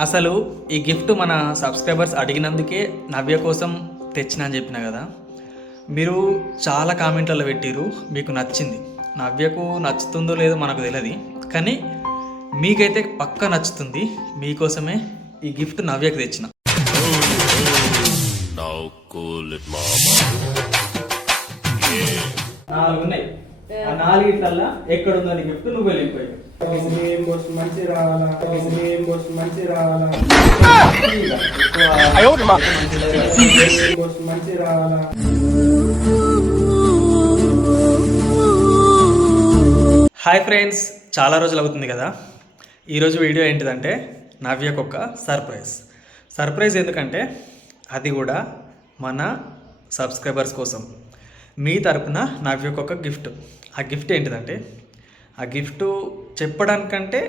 అసలు ఈ గిఫ్ట్ మన సబ్స్క్రైబర్స్ అడిగినందుకే నవ్య కోసం తెచ్చిన అని చెప్పిన కదా. మీరు చాలా కామెంట్లలో పెట్టిరు మీకు నచ్చింది. నవ్యకు నచ్చుతుందో లేదో మనకు తెలియదు, కానీ మీకైతే పక్కా నచ్చుతుంది. మీకోసమే ఈ గిఫ్ట్ నవ్యకు తెచ్చిన. నాలుగు ఉన్నాయి, ఆ నాలుగిట్లల్లా ఎక్కడుందో నీ గిఫ్ట్ నువ్వు వెళ్ళిపోయి. మంచి రావాలా మంచి రావాలా మంచి రావాలా. హాయ్ ఫ్రెండ్స్, చాలా రోజులు అవుతుంది కదా. ఈరోజు వీడియో ఏంటిదంటే నవ్యకు ఒక సర్ప్రైజ్ ఎందుకంటే అది కూడా మన సబ్స్క్రైబర్స్ కోసం. మీ తరపున నవ్యకు ఒక గిఫ్ట్. ఆ గిఫ్ట్ ఏంటిదంటే, ఆ గిఫ్ట్ చెప్పడానికంటే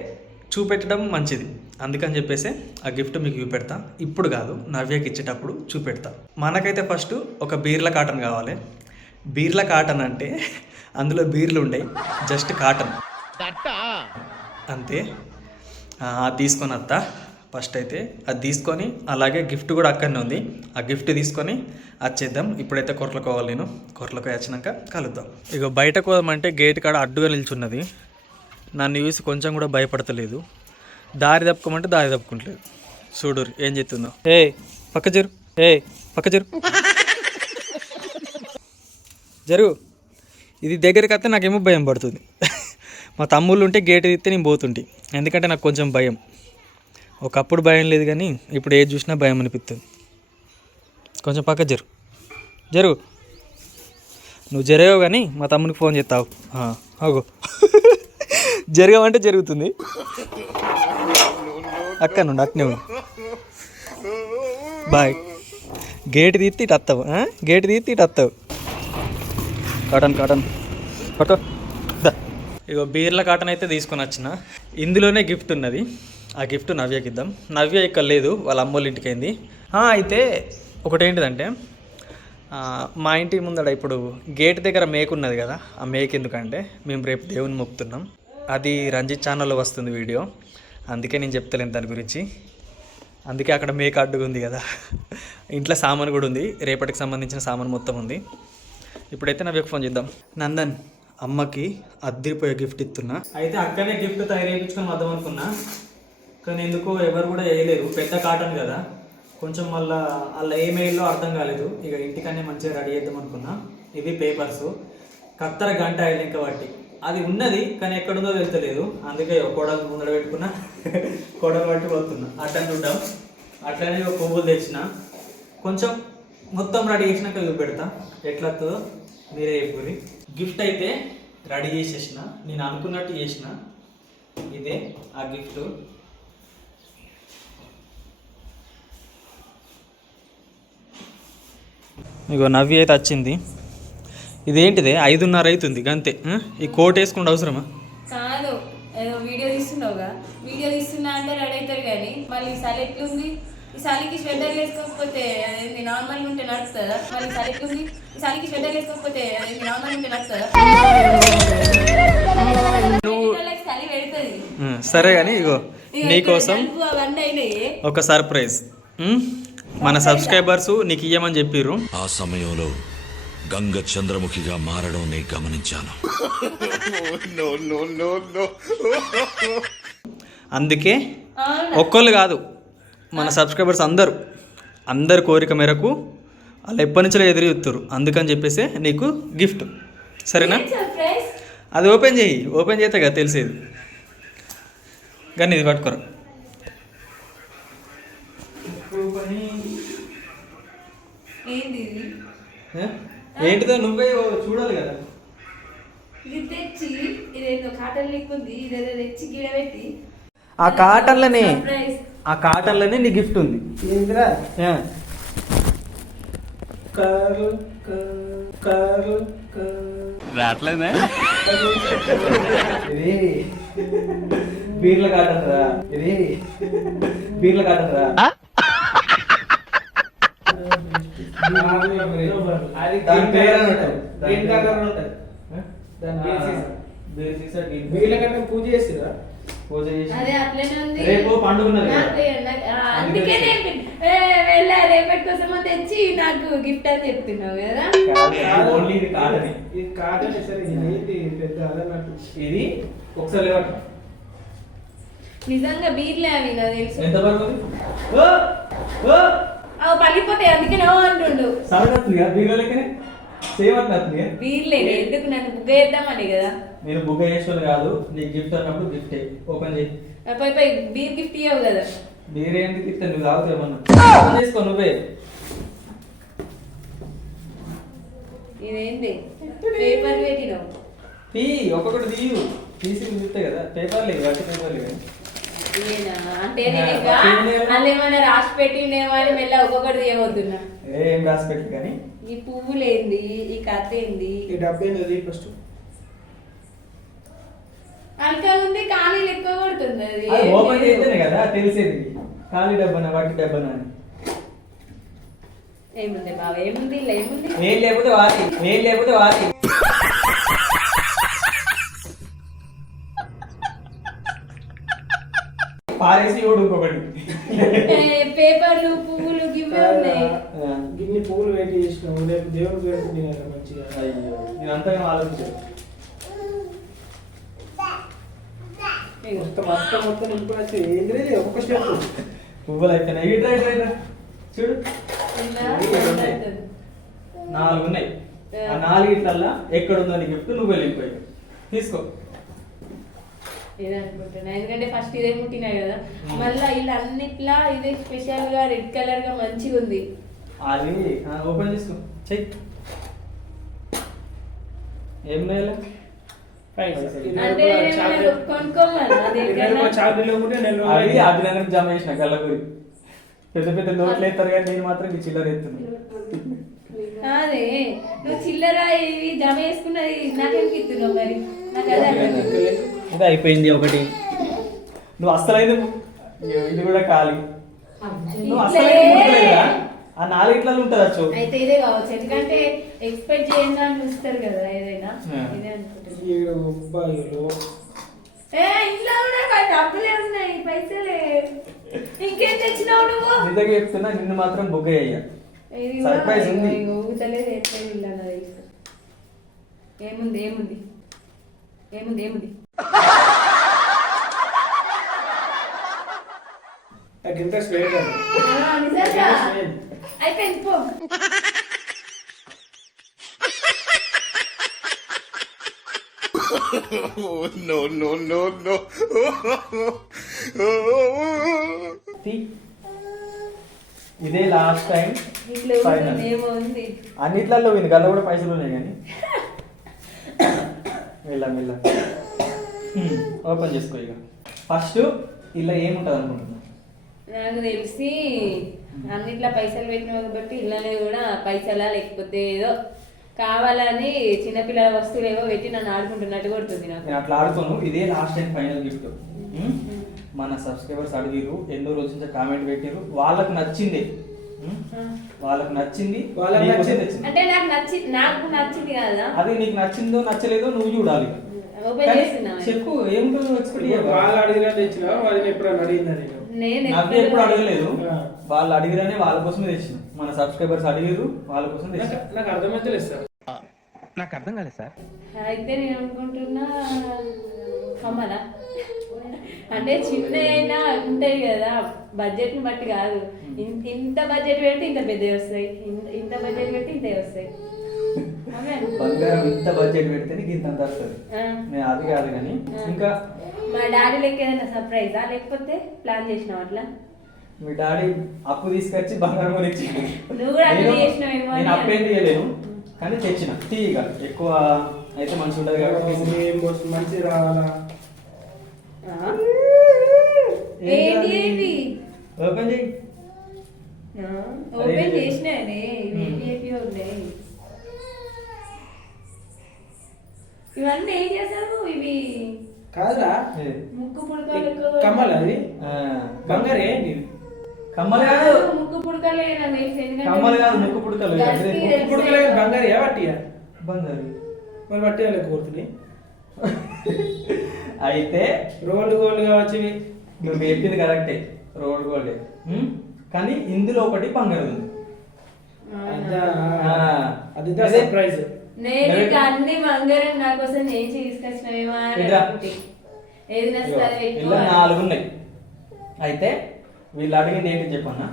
చూపెట్టడం మంచిది. అందుకని చెప్పేసి ఆ గిఫ్ట్ మీకు చూపెడతా. ఇప్పుడు కాదు, నవ్యకి ఇచ్చేటప్పుడు చూపెడతా. మనకైతే ఫస్ట్ ఒక బీర్ల కాటన్ కావాలి. బీర్ల కాటన్ అంటే అందులో బీర్లు ఉండయి, జస్ట్ కాటన్ అంతే. అది తీసుకొని వస్తా. ఫస్ట్ అయితే అది తీసుకొని, అలాగే గిఫ్ట్ కూడా అక్కడనే ఉంది. ఆ గిఫ్ట్ తీసుకొని వచ్చేద్దాం. ఇప్పుడైతే కొరలకు పోవాలి. నేను కొరలకు వచ్చినాక కలుద్దాం. ఇక బయటకు పోదామంటే గేట్ కాడ అడ్డుగా నిల్చున్నది. నన్ను చూసి కొంచెం కూడా భయపడతలేదు. దారి తప్పుకోమంటే దారి తప్పుకుంటలేదు. చూడు ఏం చెప్తుందో. పక్క జరు జరుగు. ఇది దగ్గరికి వస్తే నాకేమో భయం పడుతుంది. మా తమ్ముళ్ళు ఉంటే గేట్ తీస్తే నేను పోతుంటే, ఎందుకంటే నాకు కొంచెం భయం. ఒకప్పుడు భయం లేదు, కానీ ఇప్పుడు ఏది చూసినా భయం అనిపిస్తుంది. కొంచెం పక్క జరుగు. నువ్వు జరగవు కానీ మా తమ్మునికి ఫోన్ చేస్తావు. అగో జరగమంటే జరుగుతుంది. అక్క నుండి అట్నే ఉంది. బాయ్. గేట్ తీస్తే ఇటు వస్తావు, గేట్ తీస్తే ఇటు వస్తావు. కాటన్ పట్టుకో. ఇగో బీర్ల కాటన్ అయితే తీసుకొని వచ్చిన. ఇందులోనే గిఫ్ట్ ఉన్నది. ఆ గిఫ్ట్ నవ్యకి ఇద్దాం. నవ్య ఇక్కడ లేదు, వాళ్ళ అమ్మోళ్ళ ఇంటికి అయింది. అయితే ఒకటి ఏంటిదంటే, మా ఇంటి ముందర ఇప్పుడు గేట్ దగ్గర మేక ఉన్నది కదా. ఆ మేక ఎందుకంటే మేము రేపు దేవుని మొక్కుతున్నాం. అది రంజిత్ ఛానల్లో వస్తుంది వీడియో, అందుకే నేను చెప్తలేను దాని గురించి. అందుకే అక్కడ మేక అడ్డుగా ఉంది కదా. ఇంట్లో సామాను కూడా ఉంది, రేపటికి సంబంధించిన సామాను మొత్తం ఉంది. ఇప్పుడైతే నవ్యకు ఫోన్ చేద్దాం. నందన్, అమ్మకి అద్దరిపోయే గిఫ్ట్ ఇస్తున్నా. అయితే అక్కనే గిఫ్ట్ తయారు చేయించుకొని వద్దాం అనుకున్నా, కానీ ఎందుకో ఎవరు కూడా వేయలేరు. పెద్ద కాటన్ కదా, కొంచెం మళ్ళీ అలా ఏమెయిల్లో అర్థం కాలేదు. ఇక ఇంటికనే మంచిగా రెడీ చేద్దాం అనుకున్నా. ఇవి పేపర్స్, కత్తెర గంట అయింది ఇంకా బట్టి. అది ఉన్నది కానీ ఎక్కడుందో వెళ్తలేదు. అందుకే కోడలు ముందర పెట్టుకున్నా, కోడలు బట్టి పోతున్నా. అట్లని చూద్దాం. అట్లనే ఒక పువ్వులు తెచ్చిన. కొంచెం మొత్తం రెడీ చేసినాక చూపెడతా ఎట్లా వస్తుందో, మీరే చెప్పుర్రి. గిఫ్ట్ అయితే రెడీ చేసేసిన, నేను అనుకున్నట్టు చేసిన. ఇదే ఆ గిఫ్ట్. ఇగో నవ్య అయితే వచ్చింది. ఇదేంటిదే 5:30 అవుతుంది అంతే. ఈ కోట్ వేసుకుంటే అవసరమా? కాదు, ఏదో వీడియో తీస్తున్నావుగా, వీడియో తీస్తున్నా అంటే రెడీ అవుతారు. కానీ మళ్ళీ ఈ సలి ఎట్లుంది? ఈ సలికి స్వెటర్ వేసుకోకపోతే అదేంటి నార్మల్గా ఉంటే నడుస్తుందా? మళ్ళీ సలి ఎట్లుంది? ఈ సలికి స్వెటర్ వేసుకోకపోతే అదేంటి నార్మల్గా ఉంటే నడుస్తుందా? చలి పెడుతుంది. సరే కానీ ఇగో నీకోసం ఒక సర్ప్రైజ్. మన సబ్స్క్రైబర్స్ నీకు ఇయ్యమని చెప్పిర్రు. ఆ సమయంలో గంగ చంద్రముఖిగా మారడం నేను గమనించాను. అందుకే ఒక్కళ్ళు కాదు, మన సబ్స్క్రైబర్స్ అందరు కోరిక మేరకు వాళ్ళు ఎప్పటి నుంచో ఎదురు చూస్తారు. అందుకని చెప్పేసి నీకు గిఫ్ట్. సరేనా? అది ఓపెన్ చేస్తే కదా తెలిసేది. కానీ ఇది పట్టుకోరా. ఏంటిదో నువ్వే చూడాలి కదా. ఇది తెచ్చి ఇదేదో కాటన్ లేకుంది, ఇదేదో తెచ్చి గిడబెట్టి ఆ కాటన్లోనే నీ గిఫ్ట్ ఉంది. రావట్లేదా? ఇది బీర్ల కాటన్ రా. దాని పేరు పూజ చేసిరా? అదే అట్లనే ఉంది. రేపు పండుగ ఉన్నది. అందుకే వెళ్ళా రేపటి కోసం తెచ్చి నాకు గిఫ్ట్ అని చెప్తున్నావు కదా. ఓన్లీ ఇది కాదని. ఇది కాదని సరే ఇది ఏంటి పెద్ద అదన్నట్టు. ఇది ఒకసారి లేవట. నిజంగా బీర్లే అవి నాకు తెలుసు. ఎంత పడుతుంది? ఓ ఓ అవి పగిలిపోతాయి అందుకే నో అంటుండు. సరదా బీరో లెక్కనే సేమ్ అవుతుంది. బీర్లే ఎందుకు నన్ను బుగ్గ చేద్దామని కదా. నేను బుగ్గ చేసేది కాదు, నీకు గిఫ్ట్ అన్నప్పుడు గిఫ్ట్ ఓపెన్ చేయి. పోయి పోయి బీర్ గిఫ్ట్ ఇవ్వవు కదా. బీర్ ఏంటి ఇస్తా, నువ్వు తాగుతామన్నా చేసుకో నువ్వే. ఇదేంటి పేపర్ పెట్టినావు? తీ ఒక్కొక్కటి తీయు, తీసి చూస్తాయి కదా. పేపర్ లేదు వాటి పేపర్ లేదు. ఇదేనా అంటే నేను ఇంకా అందులో ఏమైనా రాసి పెట్టిండేమో అని మెల్ల ఒక్కొక్కటి తీయబోతున్నా. ఏం రాసి పెట్టి కానీ ఈ పువ్వులేంది, ఈ కథ ఏంది, ఈ డబ్బు ఏంది ఫస్ట్ అంత ఉంది కానీ ఎక్కువ కొడుతుంది అది. అది ఓపెన్ చేస్తేనే కదా తెలిసేది ఖాళీ డబ్బనా వాటి డబ్బనా అని. ఏముంది బాబా ఏముంది ఇలా ఏముంది. ఏం లేకపోతే వాటి, ఏం లేకపోతే వాటి. పారేసి ఇవ్వడు ఇంకొకటి. పేపర్లు పువ్వులు గివ్వే ఉన్నాయి. గిన్ని పువ్వులు పెట్టి చేసినావు, రేపు దేవుడికి పెడుతుంది కదా మంచిగా. అయ్యో నేను అంతగా ఆలోచించాను. మొత్తం మొత్తం నింపుకొని వచ్చి ఏంటి ఒక్క స్టెప్ పువ్వులు అయిపోయినాయి. ఇట్రా ఇట్రా ఇట్రా చూడు, ఇలా 4 ఉన్నాయి. ఆ 4 ఎక్కడుందో నీ గిఫ్ట్ నువ్వు వెళ్ళిపోయి తీసుకో. ఇదనుకుంటున్నా ఎందుకంటే ఫస్ట్ ఇదే ముట్టినాయి కదా. మళ్ళా ఇలా అన్నిట్లా ఇదే స్పెషల్ గా రెడ్ కలర్ గా మంచిగా ఉంది. అది ఓపెన్ చేసుకో చెయ్యి. ఏం లేదు అంటే కొనుక్కోమన్నా అవి అభినందన జమ చేసిన గల్లగురి. పెద్ద పెద్ద నోట్లు ఎత్తారు కానీ నేను మాత్రం ఈ చిల్లర ఎత్తున్నా. అదే నువ్వు చిల్లర ఇవి జమ చేసుకున్నది నాకేం ఇస్తున్నావు మరి. నాకు అదే ఇది అయిపోయింది ఒకటి. నువ్వు అస్సలైతే ఇది కూడా ఖాళీ. నువ్వు అస్సలైతే ముట్టలేదా? ఆ 4 ఉంటుంది వచ్చు. అయితే ఇదే కావచ్చు ఎందుకంటే ఎక్స్పెక్ట్ చేయండి అని చూస్తారు కదా ఏదైనా. ఇదే అనుకుంటున్నా. ఇంట్లో ఉన్నాయి డబ్బులే ఉన్నాయి పైసలే. ఇంకేం తెచ్చినావు నువ్వు? నిజంగా చెప్తున్నా నిన్ను మాత్రం బుక్ అయ్యా. సర్ప్రైజ్ ఉంది. ఊగుతలేదు ఎట్లేదు ఇలా ఏముంది ఏముంది ఏముంది ఏముంది నిజంగా అయిపోయింది పో. No, no, no, no. ఇదే లాస్ట్ టైం. ఇట్లా ఊగుతుంది ఏమో ఉంది. అన్నిట్లలో పోయింది, గల్ల కూడా పైసలు ఉన్నాయి కానీ మెల్ల మెల్ల ఓపెన్ చేసుకో. ఇక ఫస్ట్ ఇలా ఏముంటుంది అనుకుంటున్నా. నాకు తెలిసి అన్నిట్లా పైసలు పెట్టిన కాబట్టి ఇళ్ళనే కూడా పైసలా లేకపోతే ఏదో కావాలని చిన్నపిల్లల వస్తువులు ఏవో పెట్టి నన్ను ఆడుకుంటున్నట్టు కొడుతుంది నాకు. నేను అట్లా ఆడుకోను. ఇదే లాస్ట్ టైం ఫైనల్ గిఫ్ట్. మన సబ్స్క్రైబర్స్ అడిగిరు, ఎన్నో రోజు నుంచి కామెంట్ పెట్టారు, వాళ్ళకి నచ్చింది. వాళ్ళకి నచ్చింది అంటే నాకు నచ్చింది కదా. అది నీకు నచ్చిందో నచ్చలేదో నువ్వు చూడాలి. చెప్పు ఏముంటుందో వాళ్ళు అడిగినా తెచ్చిన వాళ్ళని ఎప్పుడైనా అడిగిందా? నాకు ఎప్పుడు అడగలేదు. వాళ్ళు అడిగిరనే వాళ్ళ కోసమే తెచ్చిన. మన సబ్స్క్రైబర్స్ అడిగిరు, వాళ్ళ కోసం తెచ్చిన. నాకు అర్థమైతే సార్, నాకు అర్థం కాలేదు సార్. అయితే నేను అనుకుంటున్నా కమ్మలా అంటే చిన్న అయినా ఉంటాయి కదా, బడ్జెట్ ని బట్టి కాదు. ఇంత బడ్జెట్ పెడితే ఇంత పెద్దవి వస్తాయి, ఇంత బడ్జెట్ పెడితే ఇంత వస్తాయి. బంగారం ఇంత బడ్జెట్ పెడితే ఇంత వస్తుంది. నేను అది కాదు కానీ ఇంకా మా డాడీ లెక్క ఏదైనా సర్ప్రైజా లేకపోతే ప్లాన్ చేసినావు అట్లా? మీ డాడీ అప్పు తీసుకొచ్చి బంగారం గురించి నువ్వు కూడా అట్లా చేసినావేమో. నేను అప్పు ఏం తీయలేను కానీ తెచ్చిన. తీయగా ఎక్కువ అయితే మంచిగా ఉంటుంది కాబట్టి మంచి రావాలా. ఏంటి ఓపెన్ చేయి. ఓపెన్ చేసినానే ఉన్నాయి. ఇవన్నీ ఏం చేశారు? ఇవి కాదురా ముక్కు పుడకలు కమ్మలు. అది బంగారే కమ్మలు కాదు, ముక్కు పుడకలే నాకు తెలుసు. కమ్మలు కాదు, ముక్కు పుడకలు. ముక్కు పుడకలే బంగారు వట్టియా? బంగారు మరి వట్టి వాళ్ళకి కోరుతున్నాయి. అయితే రోల్డ్ గోల్డ్ కావచ్చు. నువ్వు చెప్పింది కరెక్టే. రోడ్ గోల్డ్ కానీ ఇందులో ఒకటి బంగారం ఉంది. అది సర్ప్రైజ్. నేను ఇక అన్ని బంగారం నా కోసం నేను తీసుకొచ్చినవేమో అని అనుకుంటే ఏది నచ్చుతుంది ఇలా 4 ఉన్నాయి. అయితే వీళ్ళు అడిగింది ఏంటి చెప్పన్నా,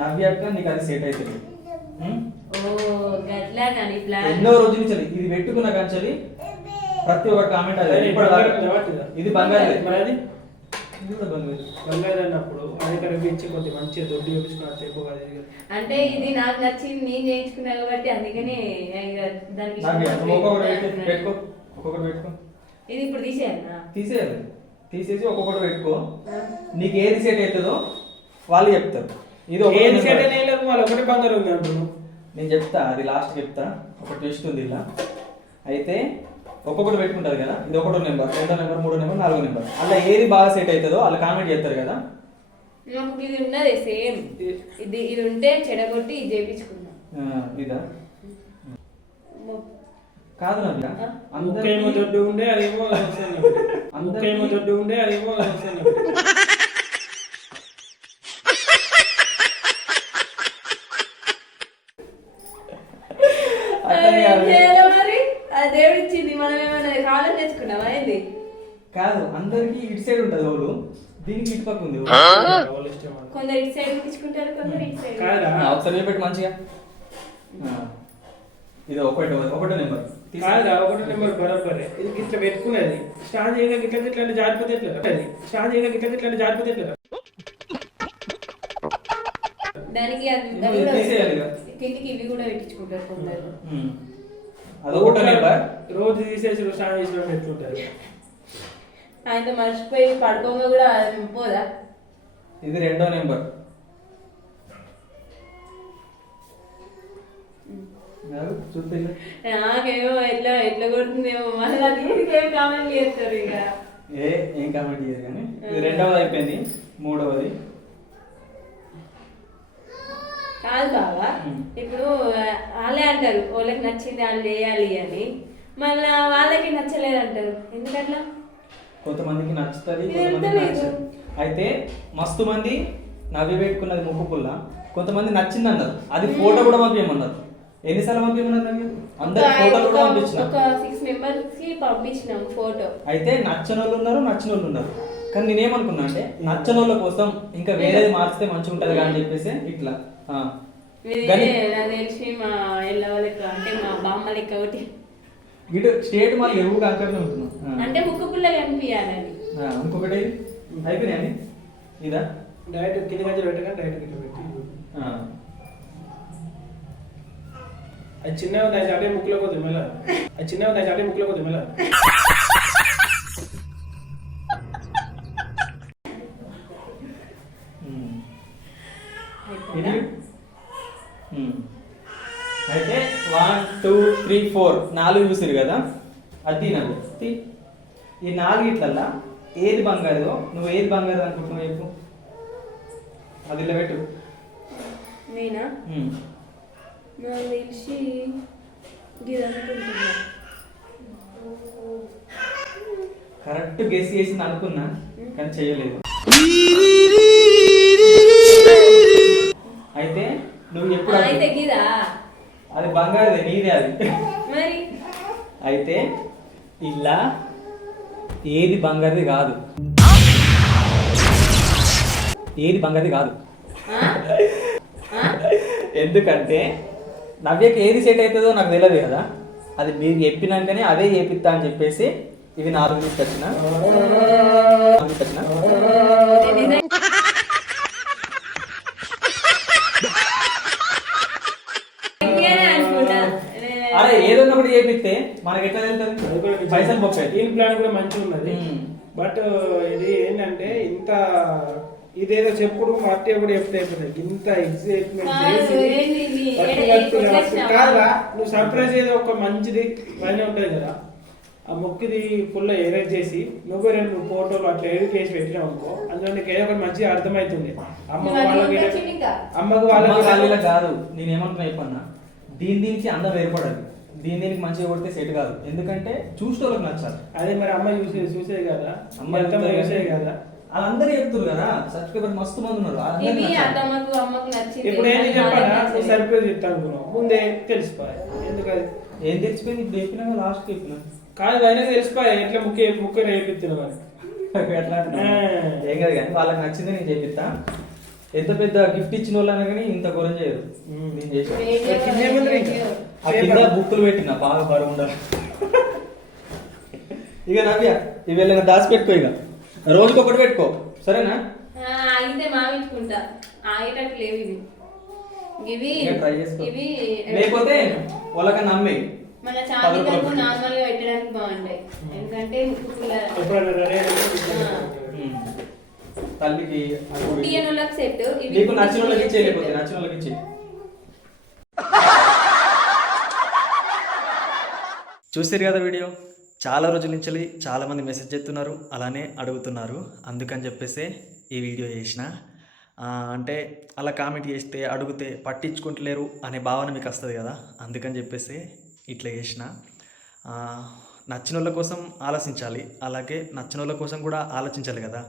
నవ్యాక నీకు అది సెట్ అవుతుంది. ఓ గట్లా కానీ ప్లాన్ ఎన్నో రోజుల నుంచి ఇది పెట్టుకున్న కంచెలి ప్రతి ఒక్క కామెంట్ అది ఇది బంగారం. మరి అది ఇది కూడా బంగారం. బంగారం అన్నప్పుడు అది కరెక్ట్ ఇచ్చి కొంచెం మంచిగా దొడ్డి చూపించుకున్నా చెప్పు కదా. అంటే ఇది నాకు నచ్చింది నేను చేయించుకున్నా కాబట్టి అందుకనే ఇక దానికి ఒక్కొక్కటి పెట్టుకో, ఒక్కొక్కటి పెట్టుకో. ఇది ఇప్పుడు తీసేయాలనా? తీసేయాలి, తీసేసి ఒక్కొక్కటి పెట్టుకో. నీకు ఏది సెట్ అవుతుందో వాళ్ళు చెప్తారు. ఇది ఒక ఏం సెట్ అయినా వాళ్ళు ఒకటి బంగారం ఉంది అంటున్నాను. నేను చెప్తా, అది లాస్ట్ చెప్తా. ఒక ట్విస్ట్ ఉంది ఇలా. అయితే ఒక్కొక్కటి పెట్టుకుంటారు కదా, ఇది 1వ నెంబర్, 2వ నెంబర్, 3వ నెంబర్, 4వ నెంబర్. అలా ఏది బాగా సెట్ అవుతుందో వాళ్ళు కామెంట్ చేస్తారు కదా. నాకు ఇది ఉన్నది సేమ్, ఇది ఉంటే చెడగొట్టి ఇది చేయించుకున్నా. ఇదా కాదు నవ్య, అందరేమో దొడ్డు ఉండే అదేమో అందరేమో దొడ్డు ఉండే అదేమో మరి ఆ దేవుడు ఇచ్చింది, మనం ఏమైనా కాలం తెచ్చుకున్నావా ఏంది? కాదు, అందరికి ఇటు సైడ్ ఉంటుంది ఓలు, దీనికి ఇటు పక్క ఉంది. కొందరు ఇటు సైడ్ తెచ్చుకుంటారు, కొందరు ఇటు సైడ్. ఒకసారి పెట్టి మంచిగా. ఇది 1వ నెంబర్ కాదురా, 1వ నెంబర్ బరోబరే. ఇది ఇట్లా పెట్టుకునేది స్టార్ట్ చేయగా గిట్ల గిట్ల జారిపోతే ఎట్లా, అది స్టార్ట్ చేయగా గిట్ల గిట్ల జారిపోతే ఎట్లా. దానికి కిందికి ఇవి కూడా పెట్టించుకుంటారు కొందరు. అదొకటో నెంబర్. రోజు తీసేసి స్నానం చేసిన ఎట్లుంటారు. ఆయనతో మర్చిపోయి పడుకోగా కూడా పోదా. ఇది 2వ నెంబర్. నాకేమో ఎట్లా ఎట్లా కొడుతుందేమో మళ్ళీ దీనికి ఏం కామెంట్ చేస్తారు ఇక. ఏం కామెంట్ చేయదు కానీ ఇది 2వది అయిపోయింది. 3వది కాదు బావా, ఇప్పుడు వాళ్ళే అంటారు వాళ్ళకి నచ్చింది వాళ్ళు చేయాలి అని, మళ్ళా వాళ్ళకి నచ్చలేదు అంటారు. ఎందుకట్లా? కొంతమందికి నచ్చుతుంది, కొంతమందికి నచ్చదు. అయితే మస్తు మంది నవ్వి పెట్టుకున్నది ముక్కు పుల్ల, కొంతమంది నచ్చింది అన్నారు. అది ఫోటో కూడా పంపించమన్నారు. ఎన్నిసార్లు పంపించమన్నారు? అందరు ఫోటోలు కూడా పంపించిన. ఒక 6 మెంబర్స్ కి పంపించినాం ఫోటో. అయితే నచ్చని వాళ్ళు ఉన్నారు, నచ్చిన వాళ్ళు ఉన్నారు. కానీ నేనేమనుకున్నా అంటే నచ్చని వాళ్ళ కోసం ఇంకా వేరేది మార్చితే మంచిగా ఉంటది అని చెప్పేసి ఇట్లా. నాకు తెలిసి మా ఎల్ల వాళ్ళకి అంటే మా బామ్మ లెక్క ఒకటి ఇటు స్టేట్ మళ్ళీ ఎరువు కాకనే ఉంటున్నాం అంటే ముక్కు పుల్ల కనిపించాలని. ఇంకొకటి అయిపోయినాయి. ఇదా డైరెక్ట్ కింద గంజలు పెట్టగా డైరెక్ట్ కింద పెట్టి అది చిన్నగా దాని అడే ముక్కులో పోతుంది మళ్ళా. అది చిన్నగా దాని అడే ముక్కులో పోతుంది మళ్ళా. అయితే 1 2 3 4 4 చూసారు కదా. అది నాకు ఈ 4 ఇట్లల్లా ఏది బంగారుదో, నువ్వు ఏది బంగారు అనుకుంటున్నావు చెప్పు. అది ఇలా పెట్టు. నేనా? నాకు తెలిసి ఇది అనుకుంటున్నా. కరెక్ట్ గెస్ చేసింది అనుకున్నా కానీ చేయలేదు. అయితే నువ్వు ఎప్పుడు అయితే గిదా అది బంగారుదే, నీదే అది. మరి అయితే ఇలా ఏది బంగారుది కాదు, ఏది బంగారుది కాదు. ఎందుకంటే నవ్యకి ఏది సెట్ అవుతుందో నాకు తెలియదు కదా. అది మీరు చెప్పినాకనే అదే చేపిస్తా అని చెప్పేసి ఇవి 4 తీసుకొచ్చిన. అరే ఏదన్నా కూడా చేపిస్తే మనకి ఎట్లా తెలుస్తుంది? పైసలు పోతాయి. దీని ప్లాన్ కూడా మంచిగా ఉన్నది. బట్ ఇది ఏంటంటే ఇంత ఇదేదో చెప్పుడు మట్టి కూడా చెప్తే అయిపోతుంది. ఇంత ఎక్సైట్మెంట్ చేసి కాదా నువ్వు సర్ప్రైజ్ ఏదో ఒక మంచిది పైన ఉంటుంది కదా, ఆ మొక్కిది ఫుల్ ఎరేజ్ చేసి నువ్వు 2 ఫోటోలు అట్లా ఎడిట్ చేసి పెట్టినావు అనుకో, అందులో నీకు ఏదో ఒకటి మంచిగా అర్థమవుతుంది. అమ్మకు వాళ్ళకి కాదు. నేనేమంటున్నా చెప్పన్నా, దీనికి అందం ఏర్పడదు. దీనికి మంచిగా కొడితే సెట్ కాదు. ఎందుకంటే చూసేవాళ్ళకి నచ్చాలి. అదే మరి అమ్మ చూసేది కదా, అమ్మ చూసేది కదా. వాళ్ళందరూ చెప్తున్నారు కదా సబ్స్క్రైబర్ మస్తు మంది ఉన్నారు ఇవి వాళ్ళందరికీ నచ్చాలి. అత్తమ్మకు అమ్మకు నచ్చింది ఇప్పుడు ఏంటి కానీ చెప్పాలా వాళ్ళకి నువ్వు నచ్చలేదు. సర్ప్రైజ్ చెప్తా అనుకున్నావు ముందే తెలిసిపోయాయి ఎందుకది ఏం తెలిసిపోయింది ఇప్పుడు చెప్పినా లాస్ట్ చెప్పినా కాదు అయినా తెలిసిపోయాయి ఎట్లా ముక్క రేపిస్తున్నావు అని ఎట్లా అంటున్నావు? ఏం కాదు కానీ వాళ్ళకి నచ్చింది నేను చేపిస్తా ఎంత పెద్ద గిఫ్ట్ ఇచ్చిన వాళ్ళైనా కానీ ఇంత ఘోరం చేయరు నేను చేసి వీడియో కింద ఏముంది ఇంకా? ఆ కింద బుక్కులు పెట్టిన బాగా బరువు ఉండాలి ఇక నవ్య ఇవి దాచిపెట్టుకో ఇక రోజుకొకటి పెట్టుకో సరేనా ఆగితే మావించుకుంటా ఆగేటట్టు లేవు ఇవి ఇవి ఇక try చేసుకో. ఇవి లేకపోతే వాళ్ళకన్నా అమ్మే మన చాందీ కనుక నార్మల్ గా పెట్టడానికి బాగుంటాయి ఎందుకంటే ముక్కు పుల్ల ఎప్పుడైనా రెడీ తల్లికి పుట్టియనులకు సెట్ నీకు నచ్చిన వాళ్ళకి ఇచ్చే లేకపోతే నచ్చిన వాళ్ళకి ఇచ్చే చూసారు కదా వీడియో చాలా రోజుల నుంచి చాలామంది మెసేజ్ చేస్తున్నారు అలానే అడుగుతున్నారు అందుకని చెప్పేసి ఈ వీడియో చేసిన అంటే అలా కామెంట్ చేస్తే అడిగితే పట్టించుకుంటలేరు అనే భావన మీకు వస్తుంది కదా అందుకని చెప్పేసి ఇట్లా చేసిన నచ్చిన వాళ్ళ కోసం ఆలోచించాలి అలాగే నచ్చిన వాళ్ళ కోసం కూడా ఆలోచించాలి కదా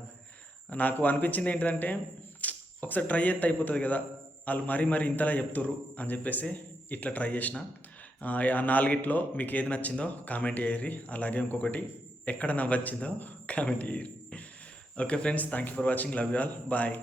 నాకు అనిపించింది ఏంటంటే ఒకసారి ట్రై చేస్తే అయిపోతుంది కదా వాళ్ళు మరీ ఇంతలా చెప్తుర్రు అని చెప్పేసి ఇట్లా ట్రై చేసిన ఆ నాలుగిట్లో మీకు ఏది నచ్చిందో కామెంట్ చేయరి అలాగే ఇంకొకటి ఎక్కడ నవ్వొచ్చిందో కామెంట్ చేయరి okay friends thank you for watching love you all bye